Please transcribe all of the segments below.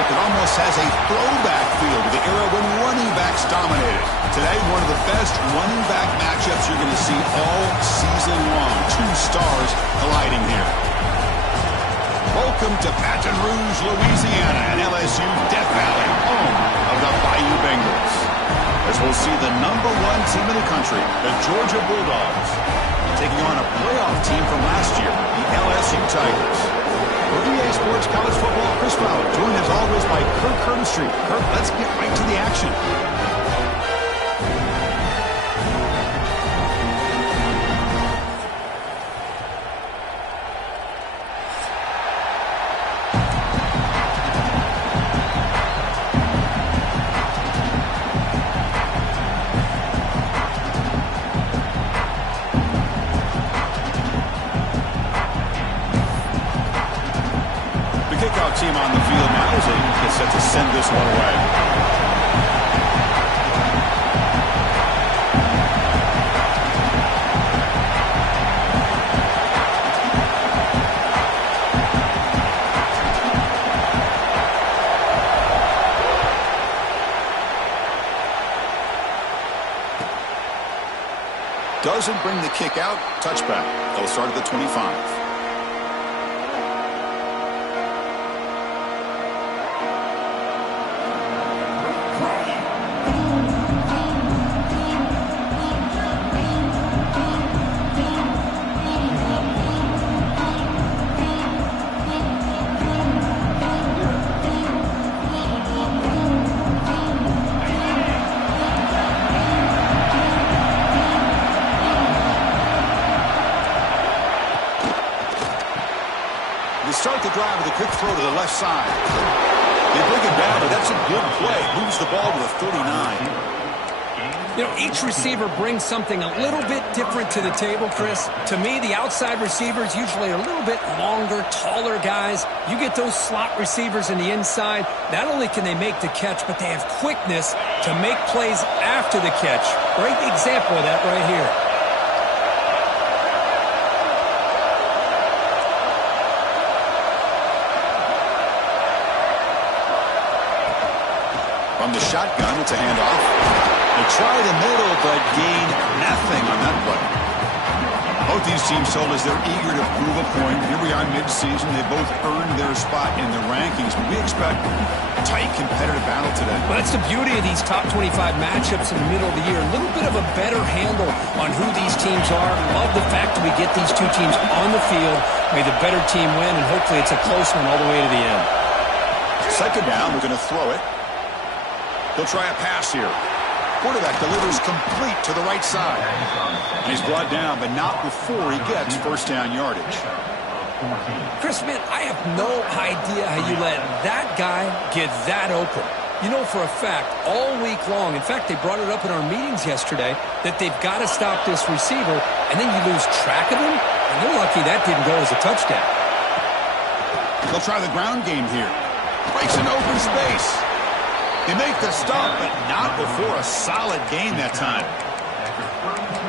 matchup that almost has a throwback feel to the era when running backs dominated. Today, one of the best running back matchups you're going to see all season long. Two stars colliding here. Welcome to Baton Rouge, Louisiana, and LSU Death Valley, home of the Bayou Bengals. As we'll see the #1 team in the country, the Georgia Bulldogs, taking on a playoff team from last year, the LSU Tigers. For EA Sports College Football, Chris Fowler, joined as always by Kirk Herbstreit. Kirk, let's get right to the action. Team on the field now as they get set to send this one away. Doesn't bring the kick out. Touchback. They'll start at the 25. Start the drive with a quick throw to the left side. They bring it down, but that's a good play. Moves the ball to the 39. You know, each receiver brings something a little bit different to the table, Chris. To me, the outside receivers usually are a little bit longer, taller guys. You get those slot receivers in the inside, not only can they make the catch, but they have quickness to make plays after the catch. Great example of that right here. From the shotgun, it's a handoff. They try the middle, but gain nothing on that play. Both these teams told us they're eager to prove a point. Here we are mid-season. They both earned their spot in the rankings. But we expect a tight, competitive battle today. Well, that's the beauty of these top 25 matchups in the middle of the year. A little bit of a better handle on who these teams are. Love the fact that we get these two teams on the field. May the better team win, and hopefully it's a close one all the way to the end. Second down, we're going to throw it. They'll try a pass here. Quarterback delivers complete to the right side. And he's brought down, but not before he gets first down yardage. Chris, man, I have no idea how you let that guy get that open. You know for a fact, all week long, in fact, they brought it up in our meetings yesterday, that they've got to stop this receiver, and then you lose track of him, and they're lucky that didn't go as a touchdown. They'll try the ground game here. Breaks an open space. They make the stop, but not before a solid gain that time.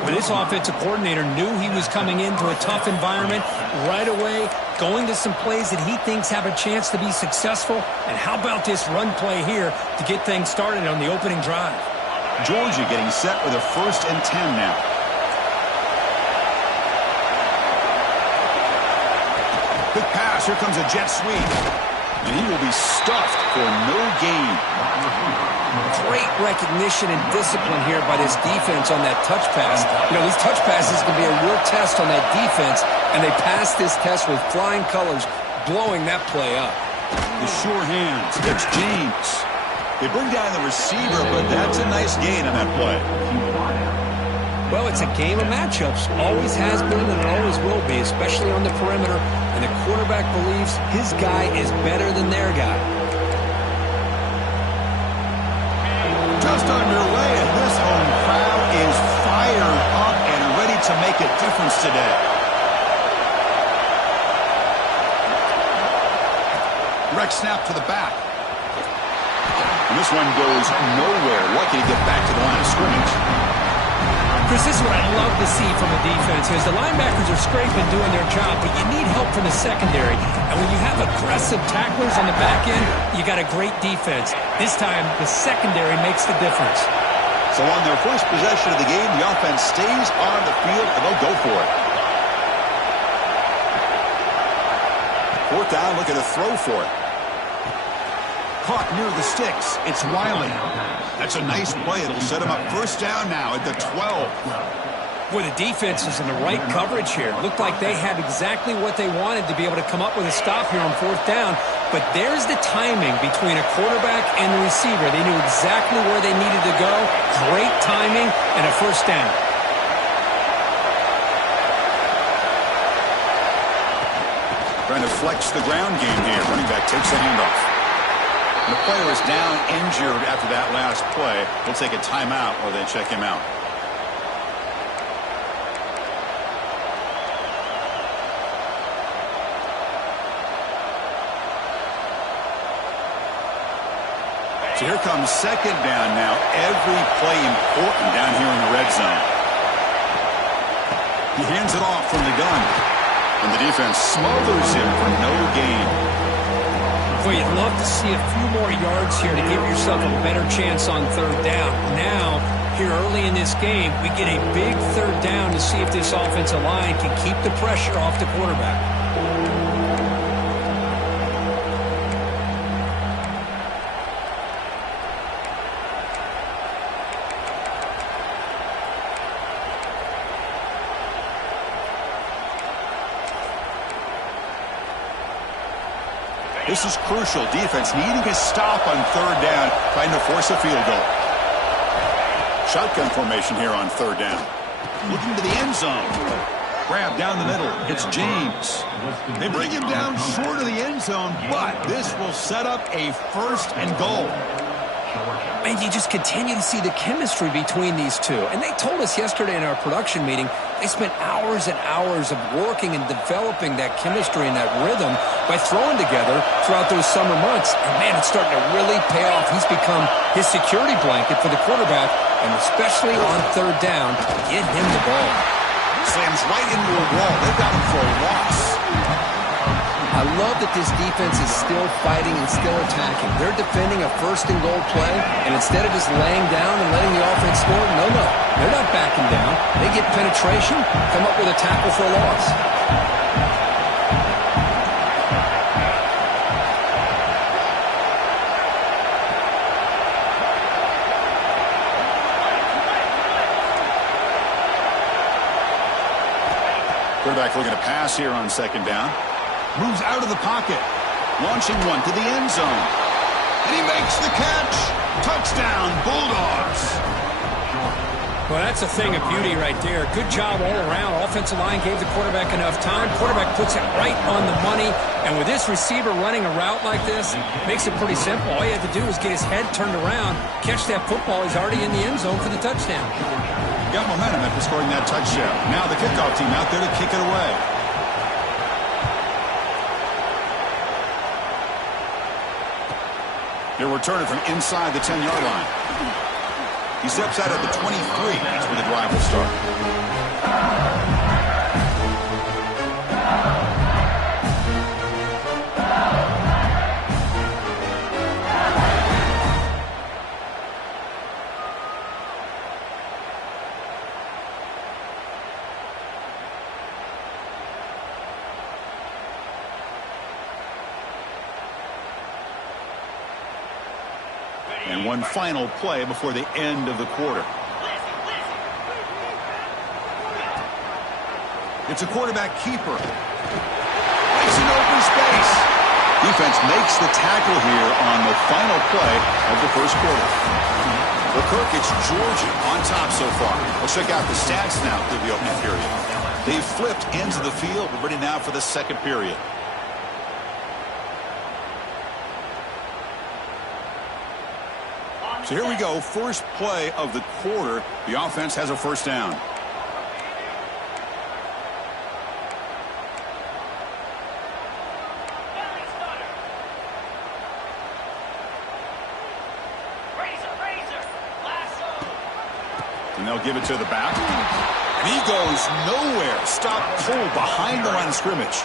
Well, this offensive coordinator knew he was coming into a tough environment right away, going to some plays that he thinks have a chance to be successful. And how about this run play here to get things started on the opening drive? Georgia getting set with a 1st and 10 now. Quick pass. Here comes a jet sweep. And he will be stuffed for no gain. Great recognition and discipline here by this defense on that touch pass. You know, these touch passes can be a real test on that defense, and they passed this test with flying colors, blowing that play up. The sure hands. It's James. They bring down the receiver, but that's a nice gain on that play. Well, it's a game of matchups. Always has been and it always will be, especially on the perimeter. And the quarterback believes his guy is better than their guy. Just underway, and this home crowd is fired up and ready to make a difference today. Direct snap to the back. And this one goes nowhere. Lucky to get back to the line of scrimmage. Chris, this is what I love to see from a defense is the linebackers are scraping, doing their job, but you need help from the secondary. And when you have aggressive tacklers on the back end, you got a great defense. This time, the secondary makes the difference. So on their first possession of the game, the offense stays on the field, and they'll go for it. Fourth down, looking to throw for it. Caught near the sticks. It's Wiley. That's a nice play. It'll set him up first down now at the 12. Boy, the defense is in the right coverage here. Looked like they had exactly what they wanted to be able to come up with a stop here on fourth down. But there's the timing between a quarterback and the receiver. They knew exactly where they needed to go. Great timing and a first down. Trying to flex the ground game here. Running back takes the handoff. The player is down injured after that last play. We'll take a timeout while they check him out. So here comes second down now. Every play important down here in the red zone. He hands it off from the gun. And the defense smothers him for no gain. Well, you'd love to see a few more yards here to give yourself a better chance on third down. Now, here early in this game, we get a big third down to see if this offensive line can keep the pressure off the quarterback. This is crucial. Defense needing a stop on third down, trying to force a field goal. Shotgun formation here on third down. Looking to the end zone. Grab down the middle. It's James. They bring him down short of the end zone, but this will set up a first and goal. And you just continue to see the chemistry between these two. And they told us yesterday in our production meeting, they spent hours and hours of working and developing that chemistry and that rhythm by throwing together throughout those summer months. And, man, it's starting to really pay off. He's become his security blanket for the quarterback, and especially on third down, get him the ball. Slams right into a wall. They've got him for a loss. I love that this defense is still fighting and still attacking. They're defending a first and goal play, and instead of just laying down and letting the offense score, no, they're not backing down. They get penetration, come up with a tackle for a loss. Quarterback looking to pass here on second down. Moves out of the pocket. Launching one to the end zone. And he makes the catch. Touchdown, Bulldogs. Well, that's a thing of beauty right there. Good job all around. Offensive line gave the quarterback enough time. Quarterback puts it right on the money. And with this receiver running a route like this, makes it pretty simple. All you have to do is get his head turned around, catch that football. He's already in the end zone for the touchdown. Got momentum after scoring that touchdown. Now the kickoff team out there to kick it away. They're returning from inside the 10-yard line. He steps out at the 23. That's where the drive will start. And one final play before the end of the quarter. It's a quarterback keeper. Makes an open space. Defense makes the tackle here on the final play of the first quarter. Well, Kirk, it's Georgia on top so far. Let's check out the stats now through the opening period. They've flipped ends of the field. We're ready now for the second period. So here we go, first play of the quarter. The offense has a first down. And they'll give it to the back. And he goes nowhere. Stop pull behind the line of scrimmage.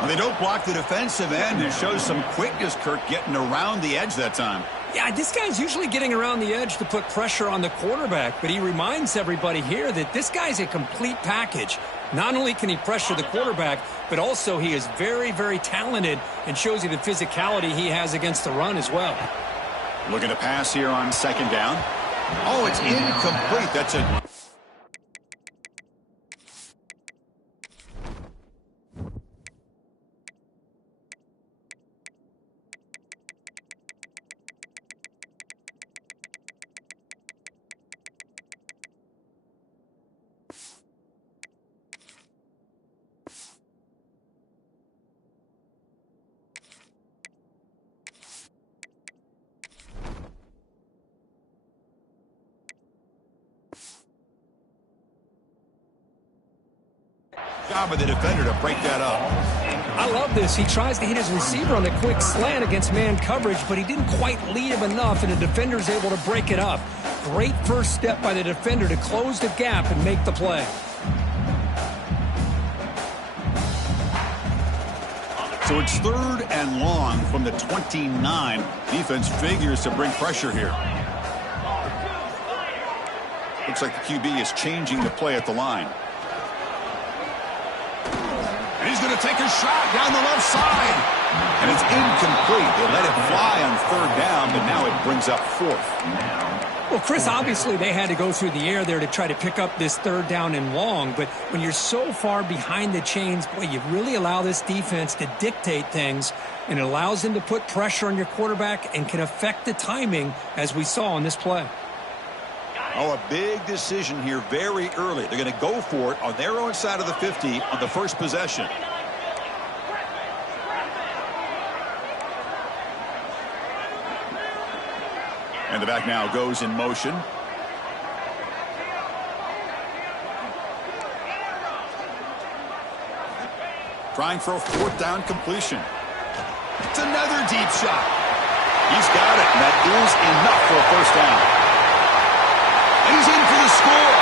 When they don't block the defensive end, it shows some quickness, Kirk, getting around the edge that time. Yeah, this guy's usually getting around the edge to put pressure on the quarterback, but he reminds everybody here that this guy's a complete package. Not only can he pressure the quarterback, but also he is very, very talented and shows you the physicality he has against the run as well. Looking to pass here on second down. Oh, it's incomplete. That's a... job of the defender to break that up. I love this. He tries to hit his receiver on the quick slant against man coverage, but he didn't quite lead him enough, and the defender's able to break it up. Great first step by the defender to close the gap and make the play. So it's 3rd and long from the 29. Defense figures to bring pressure here. Looks like the QB is changing the play at the line. And he's going to take a shot down the left side. And it's incomplete. They let it fly on 3rd down, but now it brings up 4th. Well, Chris, obviously they had to go through the air there to try to pick up this 3rd down and long, but when you're so far behind the chains, boy, you really allow this defense to dictate things, and it allows them to put pressure on your quarterback and can affect the timing, as we saw on this play. Oh, a big decision here very early. They're going to go for it on their own side of the 50 on the first possession. And the back now goes in motion. Trying for a 4th down completion. It's another deep shot. He's got it, and that is enough for a 1st down. And he's in for the score.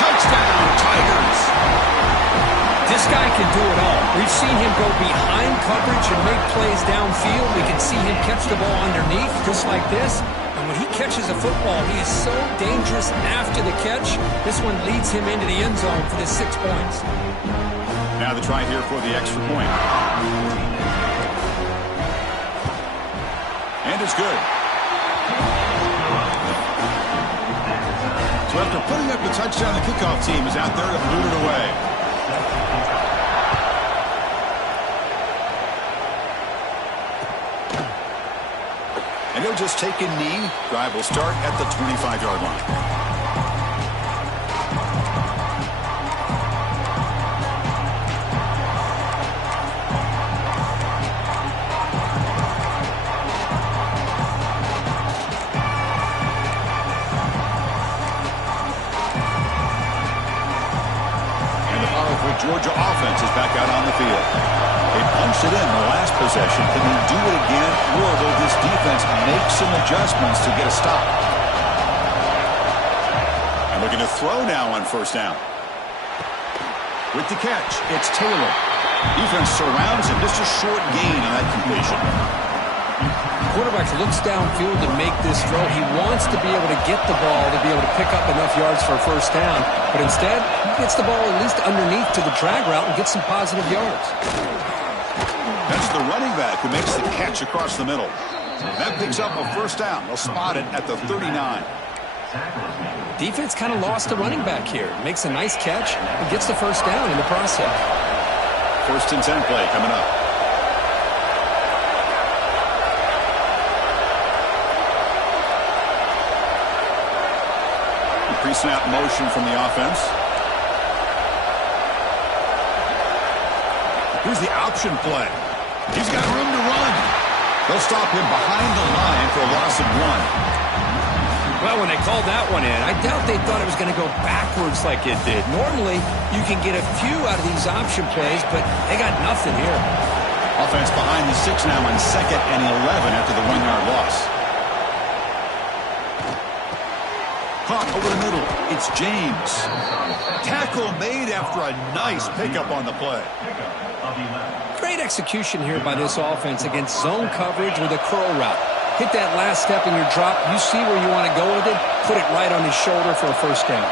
Touchdown, Tigers. This guy can do it all. We've seen him go behind coverage and make plays downfield. We can see him catch the ball underneath, just like this. And when he catches a football, he is so dangerous after the catch. This one leads him into the end zone for the 6 points. Now the try here for the extra point. And it's good. So after putting up the touchdown, the kickoff team is out there to boot it away. And he'll just take a knee. Drive will start at the 25-yard line. Georgia offense is back out on the field. They punched it in the last possession. Can they do it again, or will this defense make some adjustments to get a stop? And looking to throw now on 1st down. With the catch, it's Taylor. Defense surrounds him. Just a short gain on that completion. Quarterback looks downfield to make this throw. He wants to be able to get the ball to be able to pick up enough yards for a 1st down. But instead, he gets the ball at least underneath to the drag route and gets some positive yards. That's the running back who makes the catch across the middle. That picks up a 1st down. They'll spot it at the 39. Defense kind of lost the running back here. Makes a nice catch and gets the 1st down in the process. 1st and 10 play coming up. Pre-snap motion from the offense. Here's the option play. He's got room to run. They'll stop him behind the line for a loss of 1. Well, when they called that one in, I doubt they thought it was going to go backwards like it did. Normally, you can get a few out of these option plays, but they got nothing here. Offense behind the 6 now on 2nd and 11 after the 1-yard loss. caught over the middle. It's James. Tackle made after a nice pickup on the play. Great execution here by this offense against zone coverage with a curl route. Hit that last step in your drop. You see where you want to go with it. Put it right on his shoulder for a first down.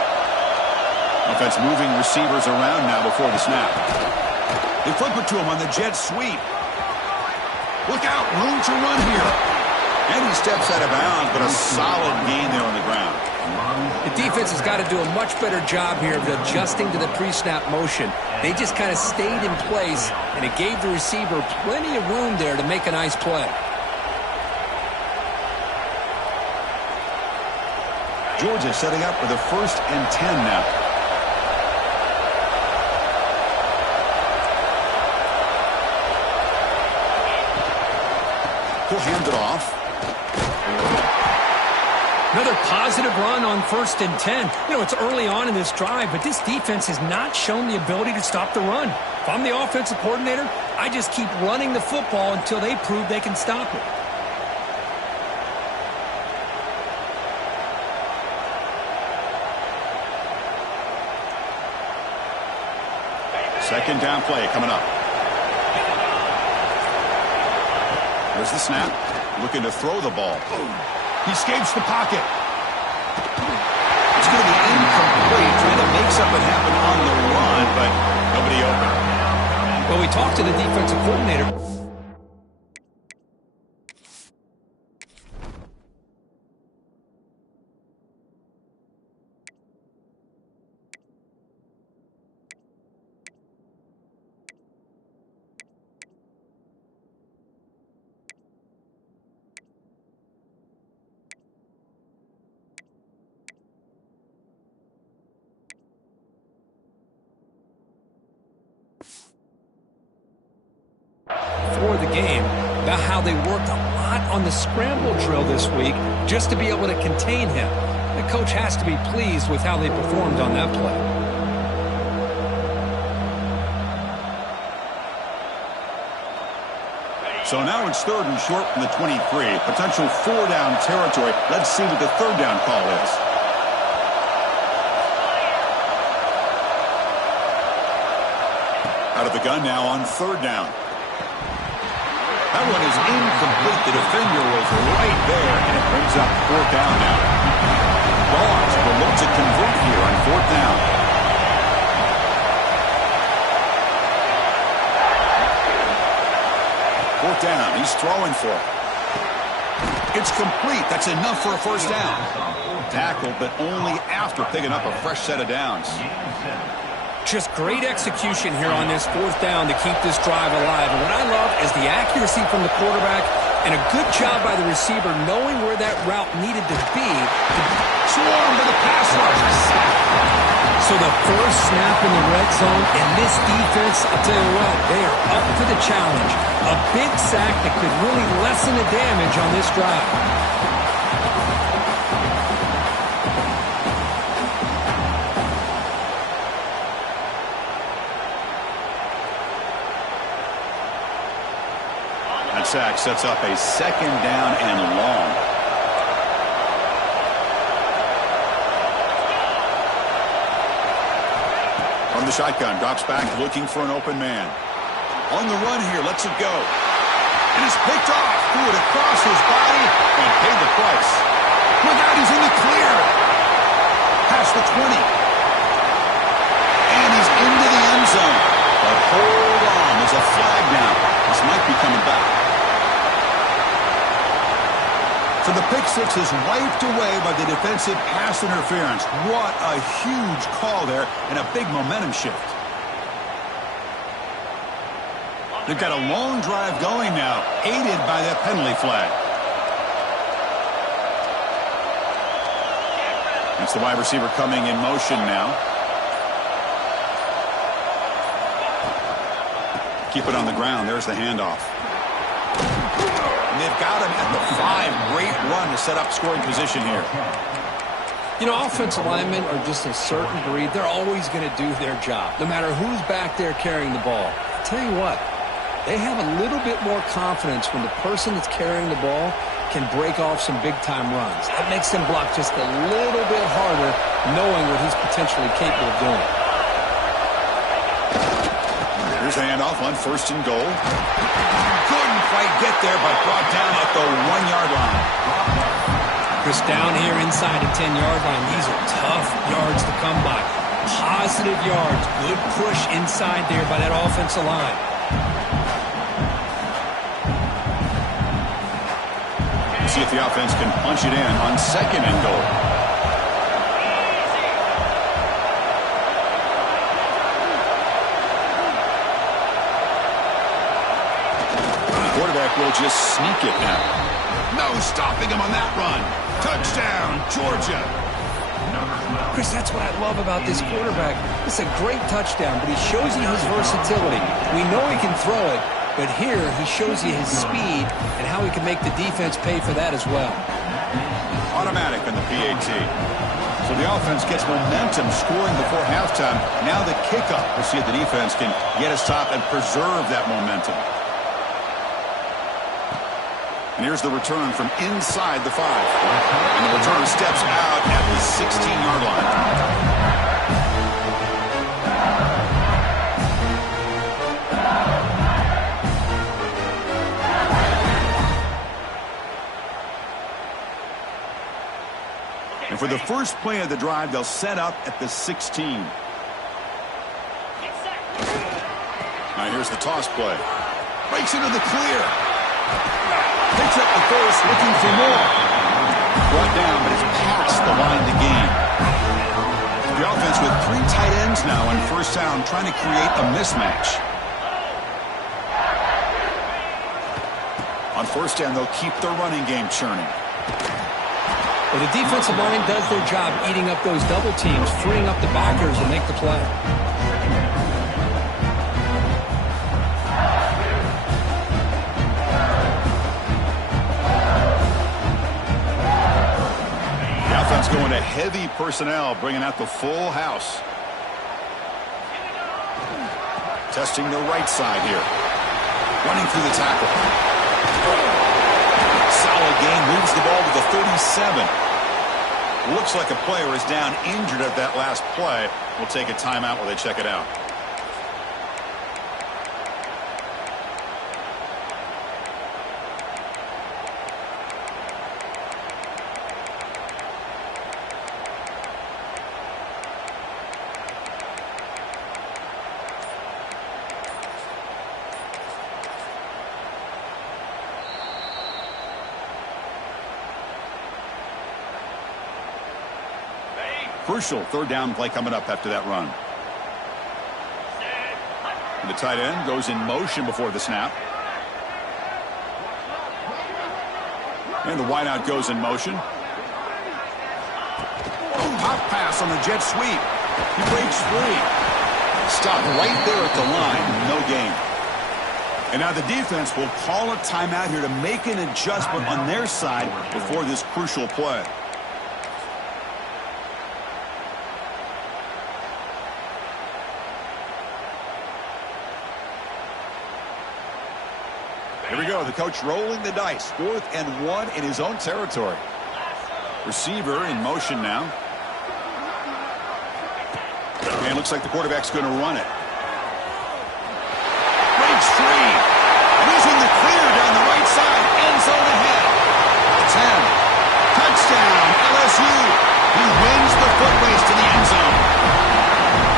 Offense moving receivers around now before the snap. They flip it to him on the jet sweep. Look out, room to run here. And he steps out of bounds, but a solid gain there on the ground. The defense has got to do a much better job here of adjusting to the pre-snap motion. They just kind of stayed in place, and it gave the receiver plenty of room there to make a nice play. Georgia setting up with a 1st and 10 now. He'll hand it off. Another positive run on 1st and 10. You know, it's early on in this drive, but this defense has not shown the ability to stop the run. If I'm the offensive coordinator, I just keep running the football until they prove they can stop it. Second down play coming up. There's the snap. Looking to throw the ball. He escapes the pocket. It's going to be incomplete. Trying to make something happen on the run, but nobody open. Well, we talked to the defensive coordinator. For the game about how they worked a lot on the scramble drill this week just to be able to contain him. The coach has to be pleased with how they performed on that play. So now it's 3rd and short from the 23. Potential 4-down territory. Let's see what the 3rd down call is. Out of the gun now on 3rd down. That one is incomplete. The defender was right there, and it brings up 4th down now. Dogs will look to convert here on 4th down. 4th down. He's throwing for it. It's complete. That's enough for a first down. Tackled, but only after picking up a fresh set of downs. Just great execution here on this 4th down to keep this drive alive. And what I love is the accuracy from the quarterback and a good job by the receiver knowing where that route needed to be. Swarm to the pass rush. So the first snap in the red zone, and this defense, I'll tell you what, they are up to the challenge. A big sack that could really lessen the damage on this drive. Sack sets up a 2nd down and long. From the shotgun, drops back looking for an open man. On the run here, lets it go. And it's picked off. Threw it across his body and paid the price. Look out, he's in the clear. Past the 20. And he's into the end zone. But hold on, there's a flag now. This might be coming back. So the pick six is wiped away by the defensive pass interference. What a huge call there and a big momentum shift. They've got a long drive going now, aided by that penalty flag. That's the wide receiver coming in motion now. Keep it on the ground. There's the handoff. And they've got him at the 5. Great run to set up scoring position here. You know, offensive linemen are just a certain breed. They're always going to do their job, no matter who's back there carrying the ball. I'll tell you what, they have a little bit more confidence when the person that's carrying the ball can break off some big-time runs. That makes him block just a little bit harder, knowing what he's potentially capable of doing. Here's the handoff on 1st and goal. Couldn't quite get there, but brought down at the 1-yard line. Chris, down here inside the 10-yard line, these are tough yards to come by. Positive yards, good push inside there by that offensive line. See if the offense can punch it in on 2nd and goal. The quarterback will just sneak it now. No stopping him on that run. Touchdown, Georgia. Chris, that's what I love about this quarterback. It's a great touchdown, but he shows you his versatility. We know he can throw it, but here he shows you his speed and how he can make the defense pay for that as well. Automatic on the PAT. So the offense gets momentum scoring before halftime. Now the kickoff. We'll see if the defense can get a stop and preserve that momentum. And here's the return from inside the 5. And the returner steps out at the 16-yard line. And for the first play of the drive, they'll set up at the 16. Now here's the toss play. Breaks into the clear. Picks up the first, looking for more. Brought down, but it's past the line to gain. The offense with 3 tight ends now on 1st down, trying to create a mismatch. On 1st down, they'll keep their running game churning. Well, the defensive line does their job eating up those double teams, freeing up the backers to make the play. Going to heavy personnel, bringing out the full house. Testing the right side here. Running through the tackle. Solid gain, moves the ball to the 37. Looks like a player is down injured at that last play. We'll take a timeout while they check it out. Crucial 3rd down play coming up after that run. And the tight end goes in motion before the snap. And the wideout goes in motion. Pop pass on the jet sweep. He breaks free. Stop right there at the line. No gain. And now the defense will call a timeout here to make an adjustment on their side before this crucial play. Here we go. The coach rolling the dice. 4th and 1 in his own territory. Receiver in motion now. And looks like the quarterback's going to run it. Breaks free. Losing the clear down the right side. End zone ahead. 10. Touchdown, LSU. He wins the foot race to the end zone.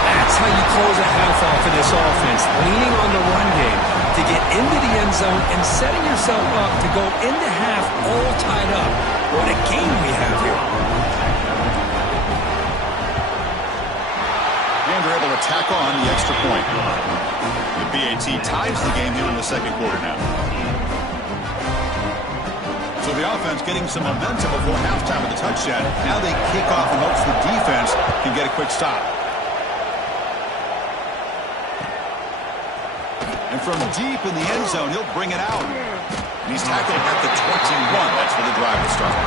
That's how you close a half off of this offense. Leaning on the run game to get into the end zone and setting yourself up to go into half all tied up. What a game we have here. And they're able to tack on the extra point. The BAT ties the game here in the 2nd quarter now. So the offense getting some momentum before halftime with the touchdown. Now they kick off and hopes the defense can get a quick stop. And from deep in the end zone, he'll bring it out. And he's tackled at the 21. That's where the drive will start.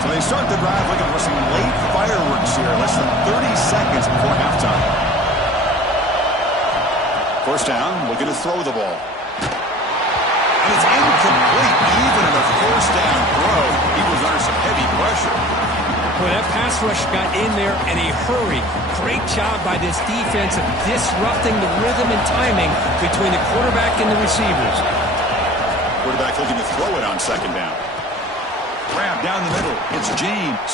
So they start the drive looking for some late fireworks here, less than 30 seconds before halftime. First down, looking to throw the ball. And it's incomplete, even in a first down throw. He was under some heavy pressure. Boy, that pass rush got in there in a hurry. Great job by this defense of disrupting the rhythm and timing between the quarterback and the receivers. Quarterback looking to throw it on second down. Grab down the middle. It's James.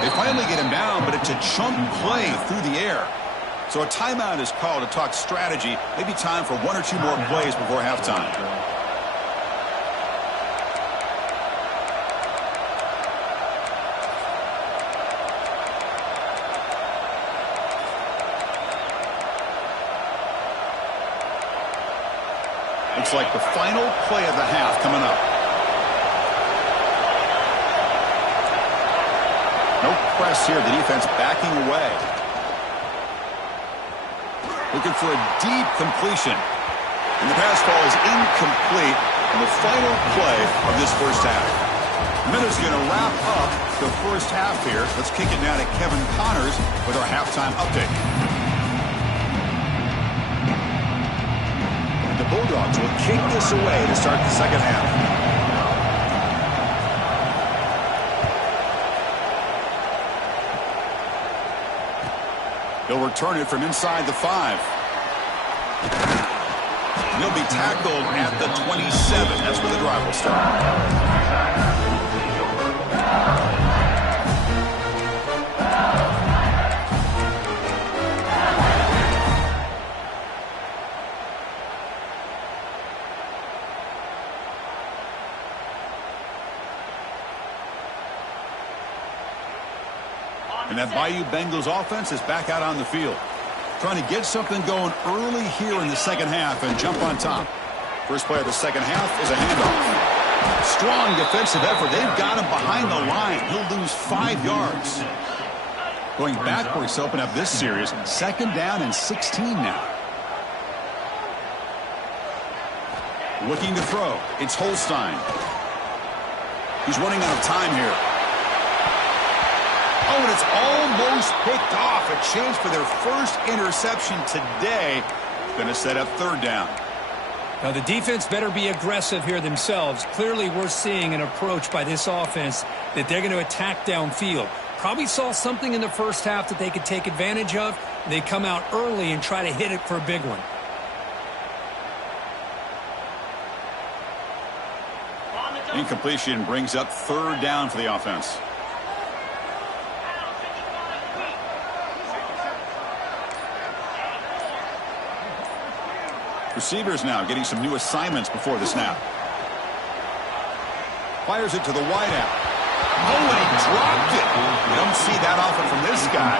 They finally get him down, but it's a chunk play through the air. So a timeout is called to talk strategy. Maybe time for 1 or 2 more plays before halftime. Looks like the final play of the half coming up. No press here. The defense backing away. Looking for a deep completion. And the pass ball is incomplete on the final play of this first half. Minute's going to wrap up the first half here. Let's kick it down to Kevin Connors with our halftime update. The Bulldogs will kick this away to start the second half. He'll return it from inside the 5. He'll be tackled at the 27. That's where the drive will start. And that Bayou Bengals offense is back out on the field. Trying to get something going early here in the second half and jump on top. First play of the second half is a handoff. Strong defensive effort. They've got him behind the line. He'll lose 5 yards. Going backwards to open up this series. Second down and 16 now. Looking to throw. It's Holstein. He's running out of time here. Oh, and it's almost picked off. A chance for their first interception today. Going to set up third down. Now, the defense better be aggressive here themselves. Clearly, we're seeing an approach by this offense that they're going to attack downfield. Probably saw something in the first half that they could take advantage of. They come out early and try to hit it for a big one. Incompletion brings up third down for the offense. Receivers now getting some new assignments before the snap. Fires it to the wideout. Oh, and he dropped it. You don't see that often from this guy.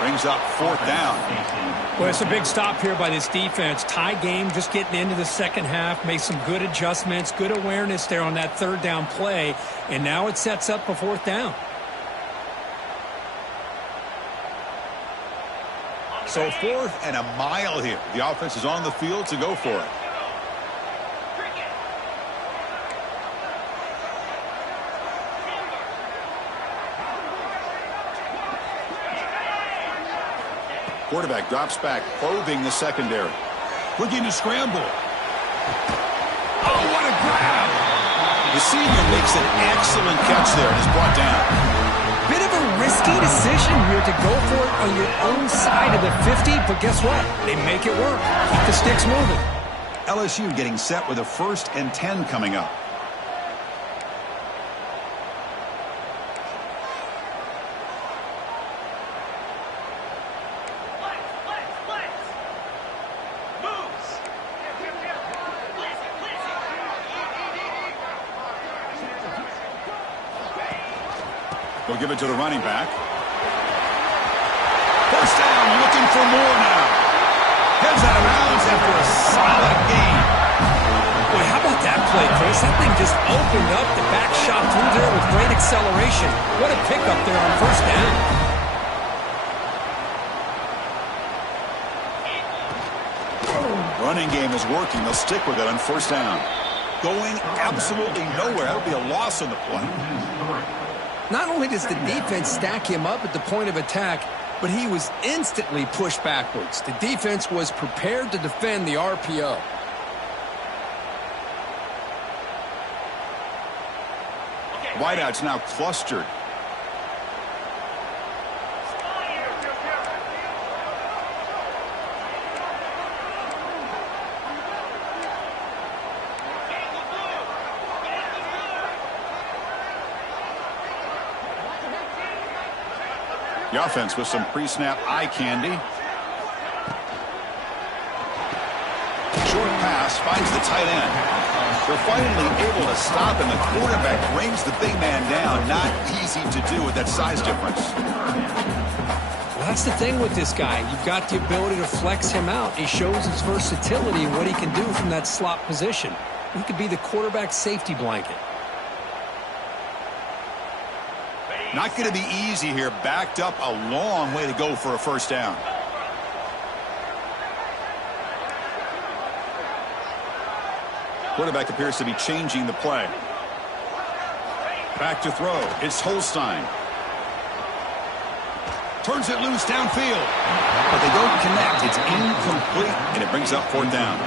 Brings up fourth down. Well, it's a big stop here by this defense. Tie game, just getting into the second half. Made some good adjustments, good awareness there on that third down play. And now it sets up a fourth down. So 4th and a mile here. The offense is on the field to go for it. Quarterback drops back, probing the secondary. Looking to scramble. Oh, what a grab! The senior makes an excellent catch there and is brought down. Bit of a risky decision here to go for it on your own side of the 50, but guess what? They make it work. Keep the sticks moving. LSU getting set with a 1st and 10 coming up. They'll give it to the running back. First down, looking for more now. Heads out of bounds after a solid gain. Boy, how about that play, Chris? That thing just opened up. The back shot through there with great acceleration. What a pickup there on first down. Running game is working. They'll stick with it on first down. Going absolutely nowhere. That'll be a loss on the play. Not only does the defense stack him up at the point of attack, but he was instantly pushed backwards. The defense was prepared to defend the RPO. Wideouts now clustered. The offense with some pre-snap eye candy. Short pass finds the tight end. They're finally able to stop, and the quarterback brings the big man down. Not easy to do with that size difference. Well, that's the thing with this guy. You've got the ability to flex him out. He shows his versatility and what he can do from that slot position. He could be the quarterback safety blanket. Not going to be easy here. Backed up a long way to go for a first down. Quarterback appears to be changing the play. Back to throw. It's Holstein. Turns it loose downfield. But they don't connect. It's incomplete, and it brings up fourth down.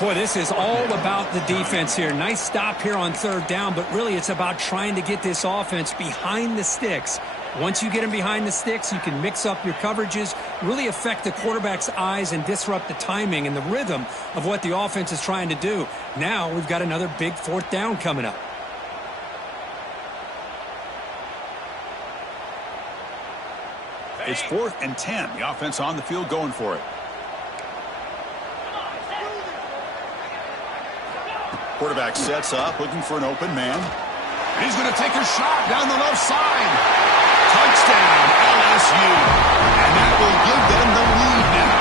Boy, this is all about the defense here. Nice stop here on third down, but really it's about trying to get this offense behind the sticks. Once you get them behind the sticks, you can mix up your coverages, really affect the quarterback's eyes and disrupt the timing and the rhythm of what the offense is trying to do. Now we've got another big fourth down coming up. It's 4th and 10. The offense on the field going for it. Quarterback sets up, looking for an open man. And he's going to take a shot down the left side. Touchdown, LSU. And that will give them the lead now.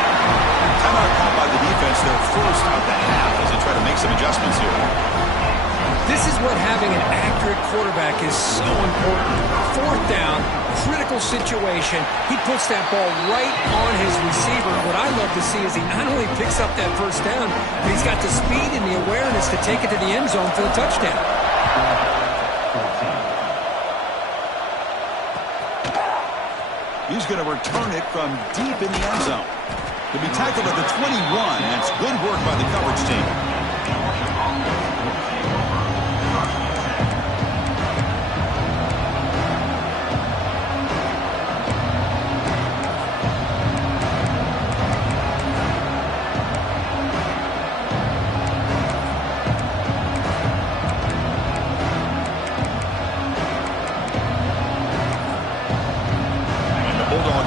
Timeout called by the defense, their first of the half, as they try to make some adjustments here. This is what having an accurate quarterback is so important. Fourth down, critical situation. He puts that ball right on his receiver. What I love to see is he not only picks up that first down, but he's got the speed and the awareness to take it to the end zone for the touchdown. He's going to return it from deep in the end zone. To be tackled at the 21, and it's good work by the coverage team.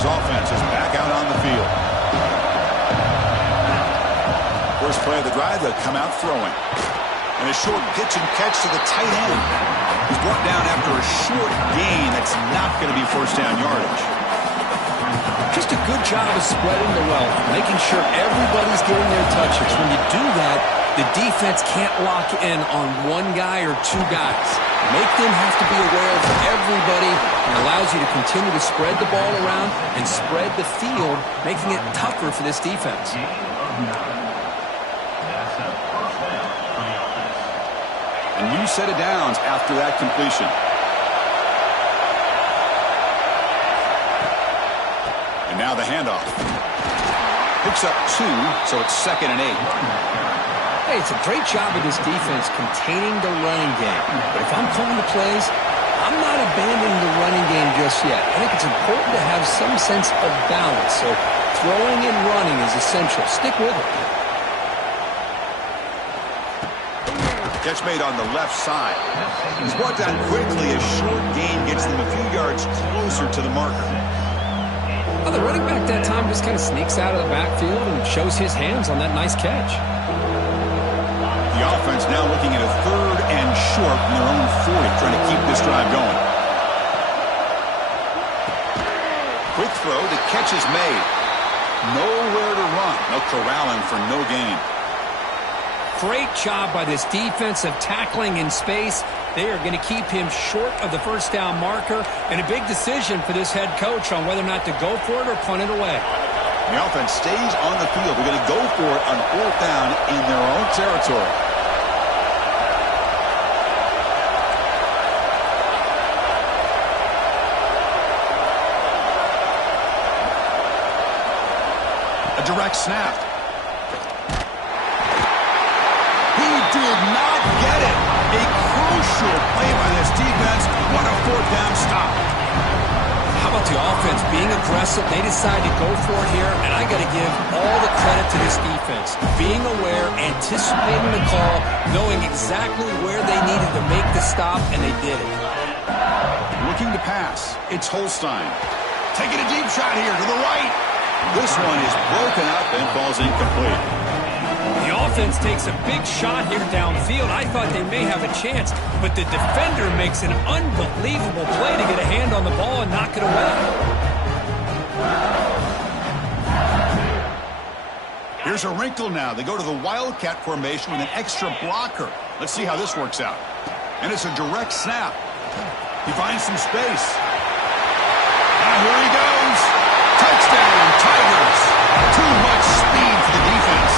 Offense is back out on the field. First play of the drive, they'll come out throwing. And a short pitch and catch to the tight end. He's brought down after a short gain. That's not going to be first down yardage. Just a good job of spreading the wealth, making sure everybody's getting their touches. When you do that, the defense can't lock in on one guy or two guys. Make them have to be aware of everybody, and allows you to continue to spread the ball around and spread the field, making it tougher for this defense. A new set of downs after that completion. And now the handoff. Picks up 2, so it's 2nd and 8. Hey, it's a great job of this defense containing the running game. But if I'm calling the plays, I'm not abandoning the running game just yet. I think it's important to have some sense of balance. So throwing and running is essential. Stick with it. Catch made on the left side. He's brought down quickly. A short gain gets them a few yards closer to the marker. Well, the running back that time just kind of sneaks out of the backfield and shows his hands on that nice catch. The offense now looking at a 3rd and short from their own 40, trying to keep this drive going. Quick throw, the catch is made. Nowhere to run. No corralling for no gain. Great job by this defensive tackling in space. They are going to keep him short of the first down marker, and a big decision for this head coach on whether or not to go for it or punt it away. The offense stays on the field. They're going to go for it on 4th down in their own territory. direct snap. He did not get it. A crucial play by this defense. What a fourth down stop. How about the offense being aggressive? They decided to go for it here, and I got to give all the credit to this defense. Being aware, anticipating the call, knowing exactly where they needed to make the stop, and they did it. Looking to pass. It's Holstein. Taking a deep shot here to the right. This one is broken up and falls incomplete. The offense takes a big shot here downfield. I thought they may have a chance, but the defender makes an unbelievable play to get a hand on the ball and knock it away. Here's a wrinkle now. They go to the Wildcat formation with an extra blocker. Let's see how this works out. And it's a direct snap. He finds some space. Now here he goes. Touchdown, Tigers. Too much speed for the defense.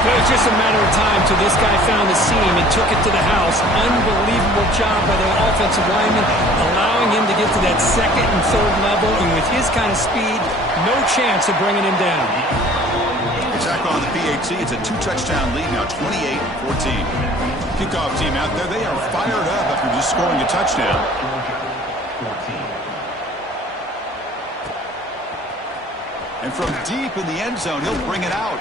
It was just a matter of time till this guy found the seam and took it to the house. Unbelievable job by the offensive lineman, allowing him to get to that second and third level. And with his kind of speed, no chance of bringing him down. Attack on the PAT. It's a two-touchdown lead now, 28-14. Kickoff team out there. They are fired up after just scoring a touchdown. And from deep in the end zone, he'll bring it out.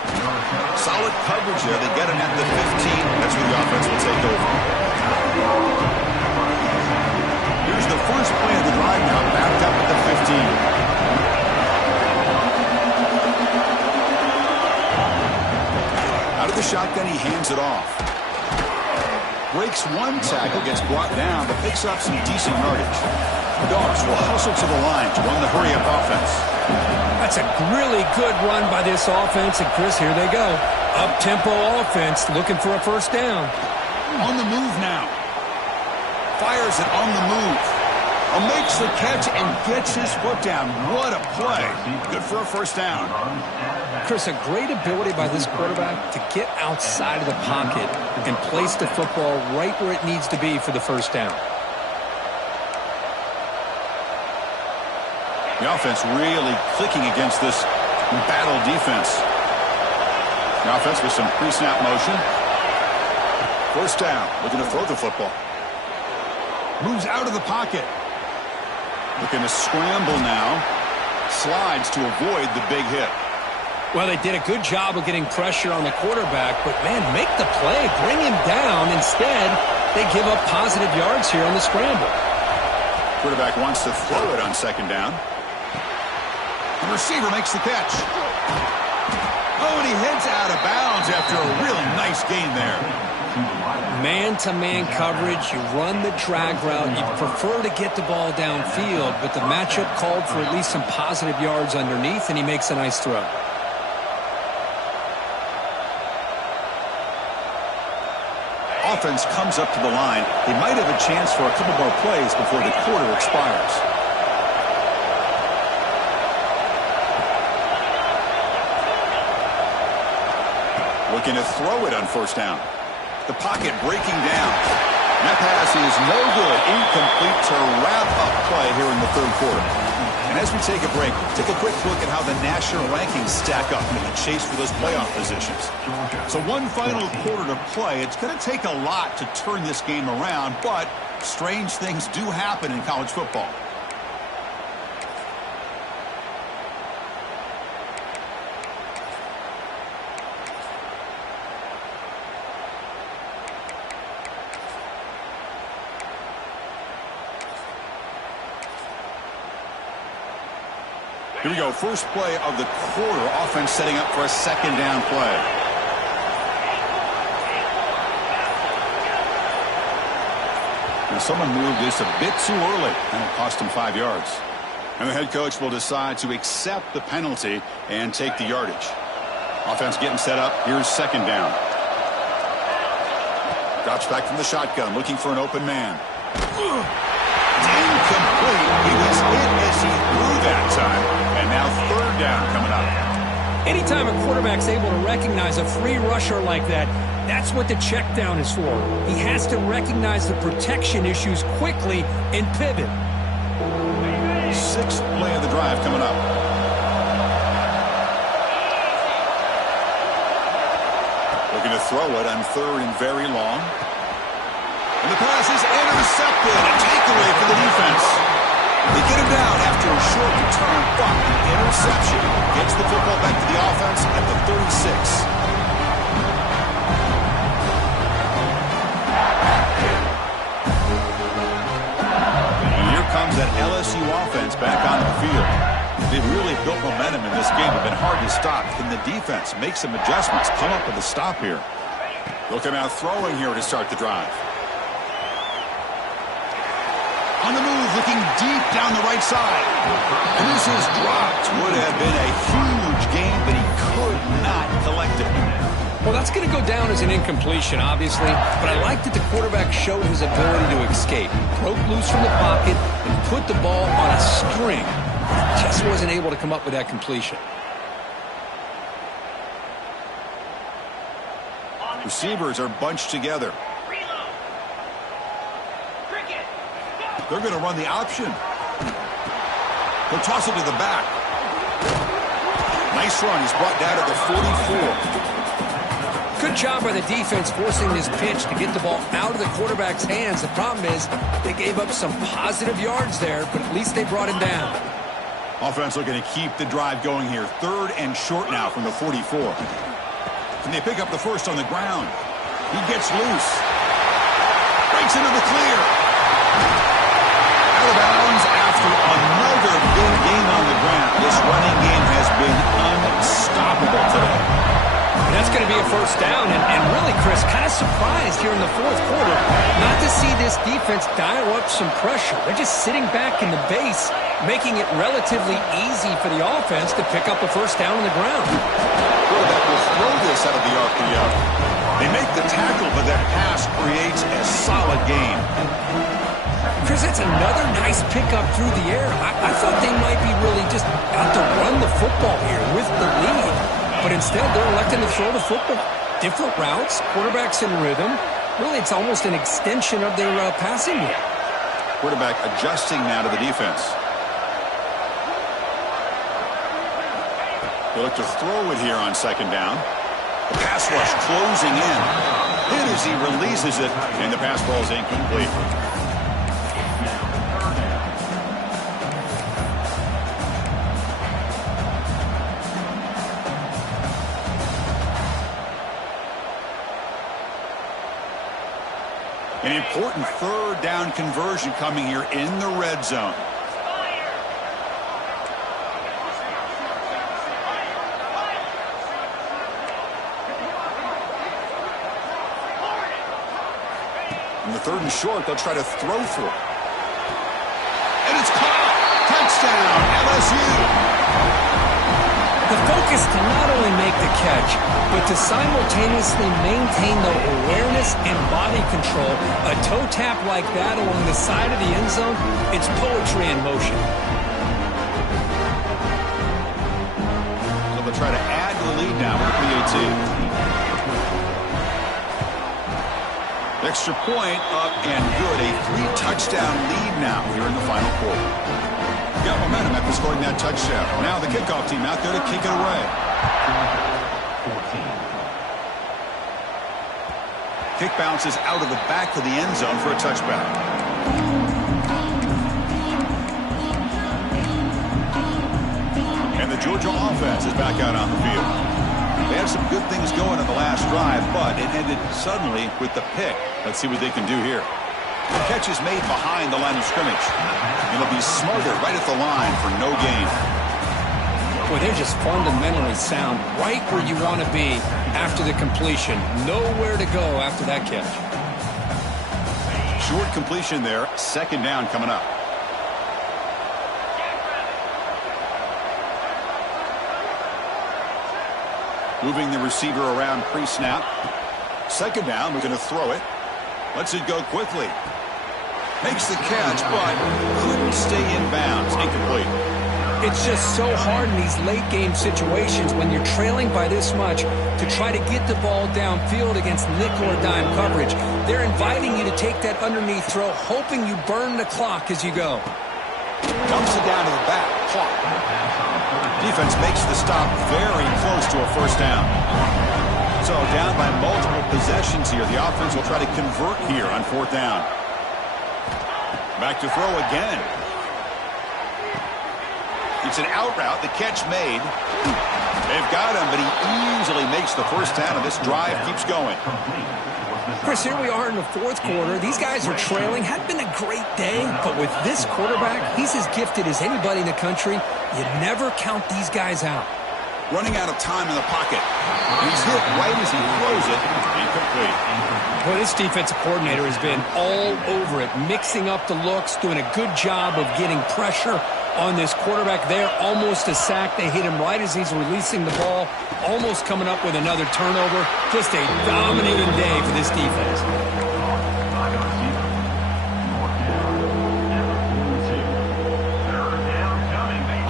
Solid coverage there. They get him at the 15. That's where the offense will take over. Here's the first play of the drive now, backed up at the 15. Out of the shotgun, he hands it off. Breaks one tackle, gets brought down, but picks up some decent yardage. The Dogs will hustle to the line to run the hurry-up offense. That's a really good run by this offense. And, Chris, here they go. Up-tempo offense looking for a first down. On the move now. Fires it on the move. Makes the catch and gets his foot down. What a play. Good for a first down. Chris, a great ability by this quarterback to get outside of the pocket and place the football right where it needs to be for the first down. The offense really clicking against this battle defense. The offense with some pre-snap motion. First down, looking to throw the football. Moves out of the pocket. Looking to scramble now. Slides to avoid the big hit. Well, they did a good job of getting pressure on the quarterback, but, man, make the play, bring him down. Instead, they give up positive yards here on the scramble. Quarterback wants to throw it on second down. The receiver makes the catch. Oh, and he heads out of bounds after a really nice gain there. Man-to-man coverage, you run the drag route. You prefer to get the ball downfield, but the matchup called for at least some positive yards underneath, and he makes a nice throw. Offense comes up to the line. They might have a chance for a couple more plays before the quarter expires. Looking to throw it on first down. The pocket breaking down. That pass is no good. Incomplete to wrap up play here in the third quarter. And as we take a break, take a quick look at how the national rankings stack up in the chase for those playoff positions. So one final quarter to play. It's going to take a lot to turn this game around, but strange things do happen in college football. Here we go, first play of the quarter. Offense setting up for a second down play. Now someone moved this a bit too early, and it cost him 5 yards. And the head coach will decide to accept the penalty and take the yardage. Offense getting set up. Here's second down. Drops back from the shotgun, looking for an open man. Incomplete. He was hit as he threw that time. And now third down coming up. Anytime a quarterback's able to recognize a free rusher like that, that's what the check down is for. He has to recognize the protection issues quickly and pivot. Sixth play of the drive coming up. Looking to throw it on 3rd and very long. And the pass is intercepted. A takeaway for the defense. They get him down after a short return, but the interception gets the football back to the offense at the 36. And here comes that LSU offense back onto the field. They've really built momentum in this game. It's been hard to stop. Can the defense make some adjustments, come up with a stop here? Looking out throwing here to start the drive. On the move, looking deep down the right side. And this is dropped. Would have been a huge gain, but he could not collect it. Well, that's going to go down as an incompletion, obviously. But I like that the quarterback showed his ability to escape. Broke loose from the pocket and put the ball on a string. Just wasn't able to come up with that completion. Receivers are bunched together. They're going to run the option. They'll toss it to the back. Nice run. He's brought down to the 44. Good job by the defense forcing this pitch to get the ball out of the quarterback's hands. The problem is they gave up some positive yards there, but at least they brought him down. Offense looking to keep the drive going here. 3rd and short now from the 44. Can they pick up the first on the ground? He gets loose. Breaks into the clear. Out of bounds after another big gain on the ground. This running game has been unstoppable today. And that's going to be a first down. And really, Chris, kind of surprised here in the 4th quarter not to see this defense dial up some pressure. They're just sitting back in the base, making it relatively easy for the offense to pick up a first down on the ground. Quarterback will throw this out of the RPO. They make the tackle, but that pass creates a solid gain. Chris, that's another nice pickup through the air. I thought they might be really just out to run the football here with the lead. But instead, they're electing to throw the football. Different routes, quarterbacks in rhythm. Really, it's almost an extension of their passing game. Quarterback adjusting now to the defense. They look to throw it here on 2nd down. The pass rush closing in. Hit as he releases it, and the pass ball is incomplete. An important 3rd down conversion coming here in the red zone. In the 3rd and short, they'll try to throw for it. And it's caught. Touchdown, LSU. The focus to not only make the catch, but to simultaneously maintain the awareness and body control. A toe tap like that along the side of the end zone, it's poetry in motion. So they'll try to add to the lead now with the PAT. Extra point up and good. A 3-touchdown lead now here in the final quarter. Got momentum after scoring that touchdown. Now the kickoff team out there to kick it away. Kick bounces out of the back of the end zone for a touchback. And the Georgia offense is back out on the field. They had some good things going on the last drive, but it ended suddenly with the pick. Let's see what they can do here. The catch is made behind the line of scrimmage. It'll be smothered right at the line for no gain. Boy, they're just fundamentally sound, right where you want to be after the completion. Nowhere to go after that catch. Short completion there. 2nd down coming up. Moving the receiver around pre-snap. 2nd down, we're going to throw it. Lets it go quickly. Makes the catch, but couldn't stay in bounds. Incomplete. It's just so hard in these late game situations when you're trailing by this much to try to get the ball downfield against nickel or dime coverage. They're inviting you to take that underneath throw, hoping you burn the clock as you go. Dumps it down to the back. Clock. Defense makes the stop very close to a first down. So down by multiple possessions here. The offense will try to convert here on 4th down. Back to throw again. It's an out route. The catch made. They've got him, but he easily makes the first down, and this drive keeps going. Chris, here we are in the 4th quarter. These guys are trailing. Hadn't been a great day, but with this quarterback, he's as gifted as anybody in the country. You never count these guys out. Running out of time in the pocket. He's hit right as he throws it. Incomplete. Well, this defensive coordinator has been all over it, mixing up the looks, doing a good job of getting pressure on this quarterback there. Almost a sack. They hit him right as he's releasing the ball. Almost coming up with another turnover. Just a dominating day for this defense.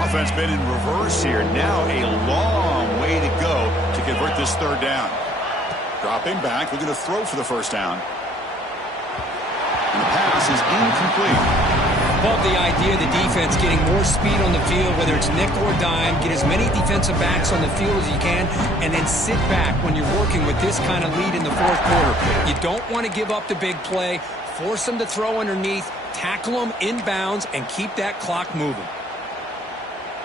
Offense been in reverse here. Now a long way to go to convert this 3rd down. Dropping back. We're going to throw for the first down. And the pass is incomplete. Love the idea of the defense getting more speed on the field, whether it's nickel or dime. Get as many defensive backs on the field as you can, and then sit back when you're working with this kind of lead in the 4th quarter. You don't want to give up the big play. Force them to throw underneath, tackle them inbounds, and keep that clock moving.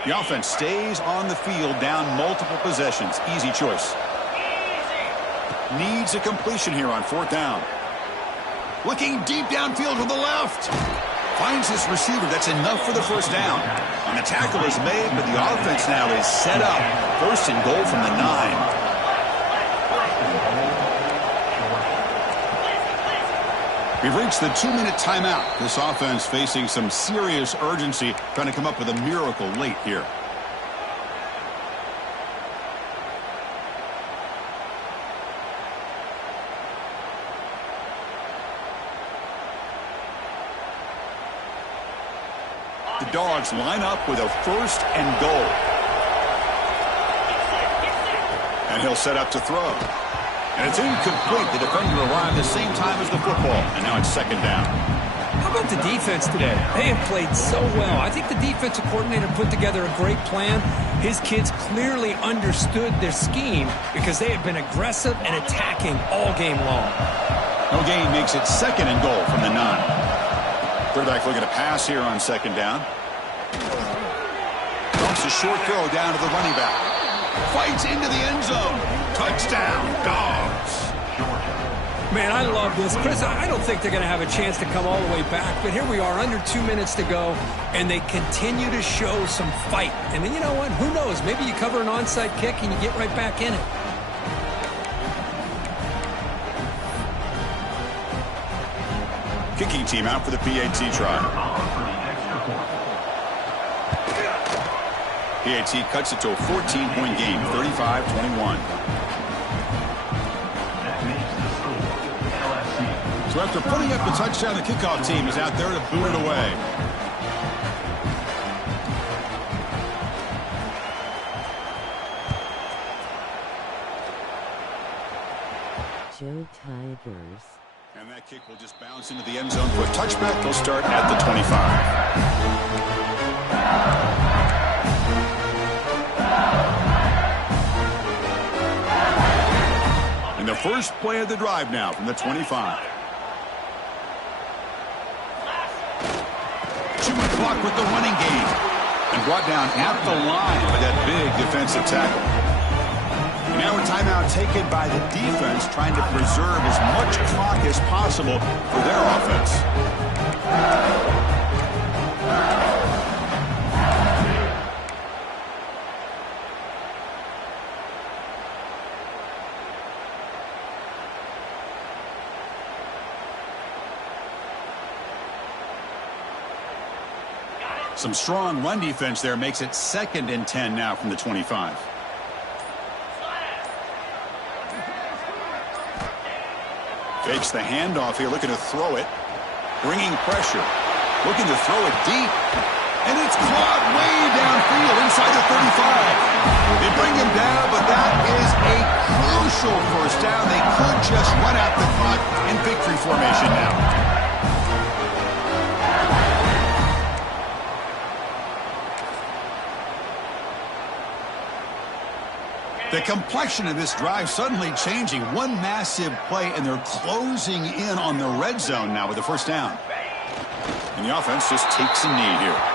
The offense stays on the field, down multiple possessions. Easy choice. Needs a completion here on 4th down. Looking deep downfield to the left. Finds his receiver. That's enough for the first down. And the tackle is made, but the offense now is set up. 1st and goal from the 9. We've reached the 2-minute timeout. This offense facing some serious urgency, trying to come up with a miracle late here. The Dogs line up with a 1st and goal. And he'll set up to throw. And it's incomplete. The defender arrived the same time as the football. And now it's 2nd down. How about the defense today? They have played so well. I think the defensive coordinator put together a great plan. His kids clearly understood their scheme because they have been aggressive and attacking all game long. No gain makes it 2nd and goal from the 9. Quarterback looking to pass here on 2nd down. Dumps a short throw down to the running back. Fights into the end zone. Touchdown, Dogs. Man, I love this. Chris, I don't think they're going to have a chance to come all the way back, but here we are, under 2 minutes to go, and they continue to show some fight. And then, you know what? Who knows? Maybe you cover an onside kick and you get right back in it. Kicking team out for the PAT try. PAT cuts it to a 14-point game, 35-21. So after putting up the touchdown, the kickoff team is out there to boot it away. Joe Tigers. And that kick will just bounce into the end zone for a touchback. They'll start at the 25. And the first play of the drive now from the 25. Too much block with the running game. And brought down at the line by that big defensive tackle. And now a timeout taken by the defense, trying to preserve as much clock as possible for their offense. Some strong run defense there makes it 2nd and 10 now from the 25. Fakes the handoff here, looking to throw it. Bringing pressure. Looking to throw it deep. And it's caught way downfield inside the 35. They bring him down, but that is a crucial first down. They could just run out the clock in victory formation now. The complexion of this drive suddenly changing. One massive play, and they're closing in on the red zone now with the first down. And the offense just takes a knee here.